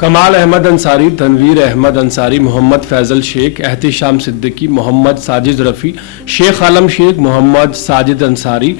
कमाल अहमद अंसारी, तनवीर अहमद अंसारी, मोहम्मद फैजल शेख, एहतिशाम सिद्दीकी, मोहम्मद साजिद रफ़ी, शेख आलम शेख, मोहम्मद साजिद अंसारी,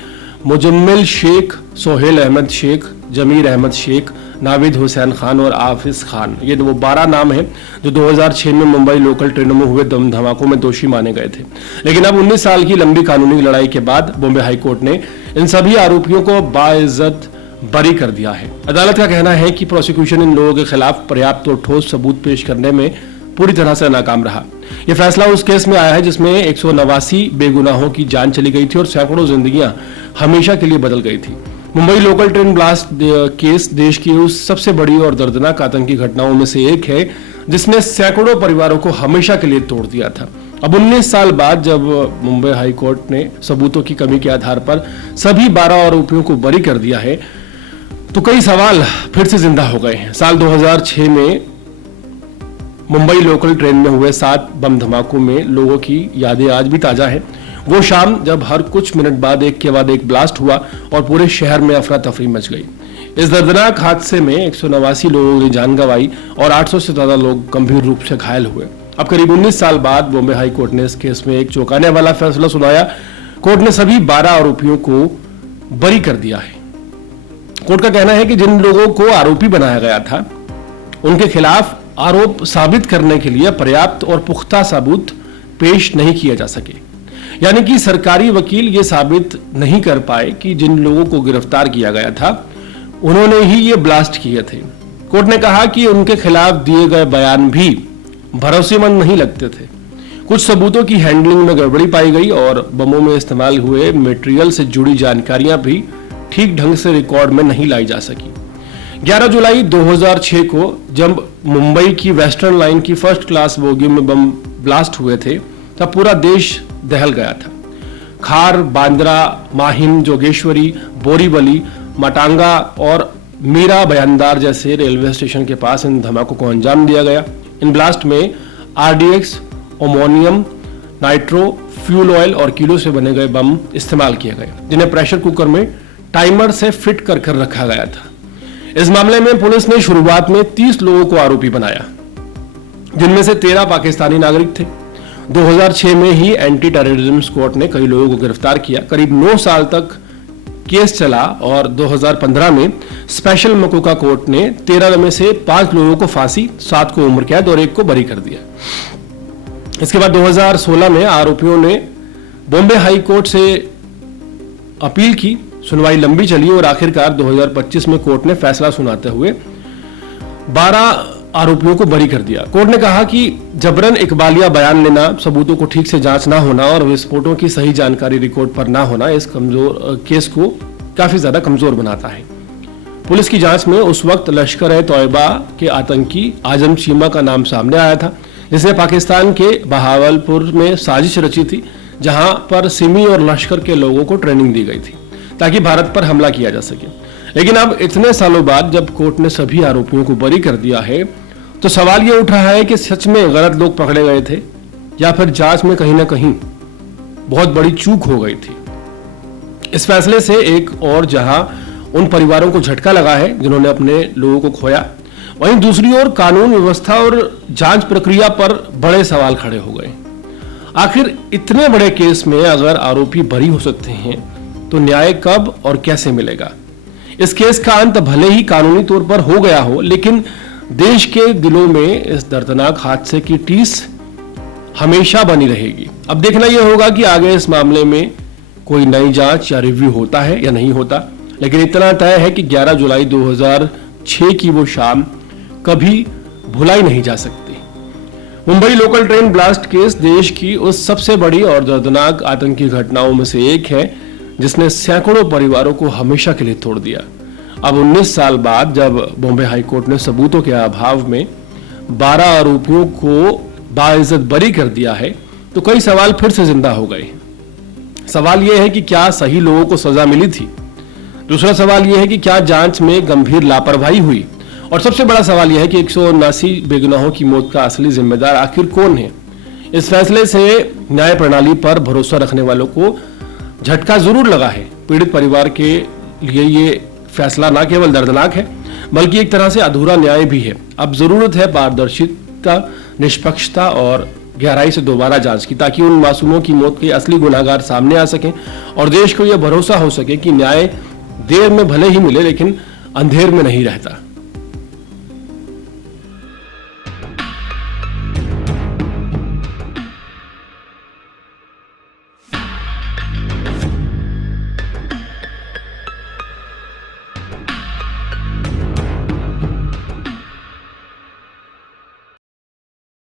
मुजम्मिल शेख, सोहेल अहमद शेख, जमीर अहमद शेख, नाविद हुसैन खान और आफिस खान, ये वो 12 नाम हैं जो 2006 में मुंबई लोकल ट्रेनों में हुए दम धमाकों में दोषी माने गए थे। लेकिन अब 19 साल की लंबी कानूनी लड़ाई के बाद बॉम्बे हाई कोर्ट ने इन सभी आरोपियों को बाइज्जत बरी कर दिया है। अदालत का कहना है कि प्रोसिक्यूशन इन लोगों के खिलाफ पर्याप्त और ठोस सबूत पेश करने में पूरी तरह से नाकाम रहा। यह फैसला उस केस में आया है जिसमें 189 बेगुनाहों की जान चली गई थी और सैकड़ों जिंदगियां हमेशा के लिए बदल गई थी। Mumbai local train blast case देश की उस सबसे बड़ी और दर्दनाक आतंकी घटनाओं में से एक है जिसने सैकड़ों परिवारों को हमेशा के लिए तोड़ दिया था। अब 19 साल बाद जब मुंबई हाई कोर्ट ने सबूतों की कमी के आधार पर सभी 12 आरोपियों को बरी कर दिया है तो कई सवाल फिर से जिंदा हो गए हैं। साल 2006 में मुंबई लोकल ट्रेन में हुए 7 बम धमाकों में लोगों की यादें आज भी ताजा हैं। वो शाम जब हर कुछ मिनट बाद एक के बाद एक ब्लास्ट हुआ और पूरे शहर में अफरा तफरी मच गई। इस दर्दनाक हादसे में 189 लोगों की जान गंवाई और 800 से ज्यादा लोग गंभीर रूप से घायल हुए। अब करीब 19 साल बाद बॉम्बे हाई कोर्ट ने इस केस में एक चौंकाने वाला फैसला सुनाया। कोर्ट ने सभी 12 आरोपियों को बरी कर दिया है। कोर्ट का कहना है कि जिन लोगों को आरोपी बनाया गया था उनके खिलाफ आरोप साबित करने के लिए पर्याप्त और पुख्ता सबूत पेश नहीं किए जा सके, यानी कि सरकारी वकील ये साबित नहीं कर पाए कि जिन लोगों को गिरफ्तार किया गया था उन्होंने ही ये ब्लास्ट किए थे। कोर्ट ने कहा कि उनके खिलाफ दिए गए बयान भी भरोसेमंद नहीं लगते थे। कुछ सबूतों की हैंडलिंग में गड़बड़ी पाई गई और बमों में इस्तेमाल हुए मटेरियल से जुड़ी जानकारियां भी ठीक ढंग से रिकॉर्ड में नहीं लाई जा सकी। 11 जुलाई 2006 को जब मुंबई की वेस्टर्न लाइन की फर्स्ट क्लास बोगी में बम ब्लास्ट हुए थे तब पूरा देश दहल गया था। खार, बांद्रा, माहिम, जोगेश्वरी, बोरीवली, मटांगा और मीरा बयानदार जैसे रेलवे स्टेशन के पास इन धमाकों को अंजाम दिया गया। इन ब्लास्ट में RDX, ammonium, nitro, fuel oil और कीलो से बने गए बम इस्तेमाल किए गए जिन्हें प्रेशर कुकर में टाइमर से फिट कर रखा गया था। इस मामले में पुलिस ने शुरुआत में 30 लोगों को आरोपी बनाया जिनमें से 13 पाकिस्तानी नागरिक थे। 2006 में ही एंटी टेररिज्म कोर्ट ने कई लोगों को गिरफ्तार किया। करीब 9 साल तक केस चला और 2015 में स्पेशल मकोका कोर्ट ने 13 में से 5 लोगों को फांसी, 7 को उम्र कैद और 1 को बरी कर दिया। इसके बाद 2016 में आरोपियों ने बॉम्बे हाई कोर्ट से अपील की। सुनवाई लंबी चली और आखिरकार 2025 में कोर्ट ने फैसला सुनाते हुए 12 आरोपियों को बरी कर दिया। कोर्ट ने कहा कि जबरन इकबालिया बयान लेना, सबूतों को ठीक से जांच ना होना और विस्फोटों की सही जानकारी रिकॉर्ड पर ना होना इस केस को काफी ज्यादा कमजोर बनाता है। पुलिस की जांच में उस वक्त लश्कर-ए-तौयबा के आतंकी आजम चीमा का नाम सामने आया था जिसने पाकिस्तान के बहावलपुर में साजिश रची थी जहां पर सिमी और लश्कर के लोगों को ट्रेनिंग दी गई थी ताकि भारत पर हमला किया जा सके। लेकिन अब इतने सालों बाद जब कोर्ट ने सभी आरोपियों को बरी कर दिया है तो सवाल ये उठ रहा है कि सच में गलत लोग पकड़े गए थे या फिर जांच में कहीं ना कहीं बहुत बड़ी चूक हो गई थी। इस फैसले से एक और जहां उन परिवारों को झटका लगा है जिन्होंने अपने लोगों को खोया, वहीं दूसरी ओर कानून व्यवस्था और जांच प्रक्रिया पर बड़े सवाल खड़े हो गए। आखिर इतने बड़े केस में अगर आरोपी बरी हो सकते हैं तो न्याय कब और कैसे मिलेगा? इस केस का अंत भले ही कानूनी तौर पर हो गया हो लेकिन देश के दिलों में इस दर्दनाक हादसे की टीस हमेशा बनी रहेगी। अब देखना यह होगा कि आगे इस मामले में कोई नई जांच या रिव्यू होता है या नहीं होता। लेकिन इतना तय है कि 11 जुलाई 2006 की वो शाम कभी भुलाई नहीं जा सकती। Mumbai local train blast case देश की उस सबसे बड़ी और दर्दनाक आतंकी घटनाओं में से एक है जिसने सैकड़ों परिवारों को हमेशा के लिए तोड़ दिया। अब 19 साल बाद जब बॉम्बे हाई कोर्ट ने सबूतों के अभाव में 12 आरोपियों को बाइज्जत बरी कर दिया है तो कई सवाल फिर से जिंदा हो गए। सवाल यह है कि क्या सही लोगों को सजा मिली थी? दूसरा सवाल यह है कि क्या जांच में गंभीर लापरवाही हुई? और सबसे बड़ा सवाल यह है कि 179 बेगुनाहों की मौत का असली जिम्मेदार आखिर कौन है? इस फैसले से न्याय प्रणाली पर भरोसा रखने वालों को झटका जरूर लगा है। पीड़ित परिवार के लिए ये फैसला न केवल दर्दनाक है बल्कि एक तरह से अधूरा न्याय भी है। अब जरूरत है पारदर्शिता, निष्पक्षता और गहराई से दोबारा जांच की, ताकि उन मासूमों की मौत के असली गुनाहगार सामने आ सकें और देश को यह भरोसा हो सके कि न्याय देर में भले ही मिले लेकिन अंधेर में नहीं रहता।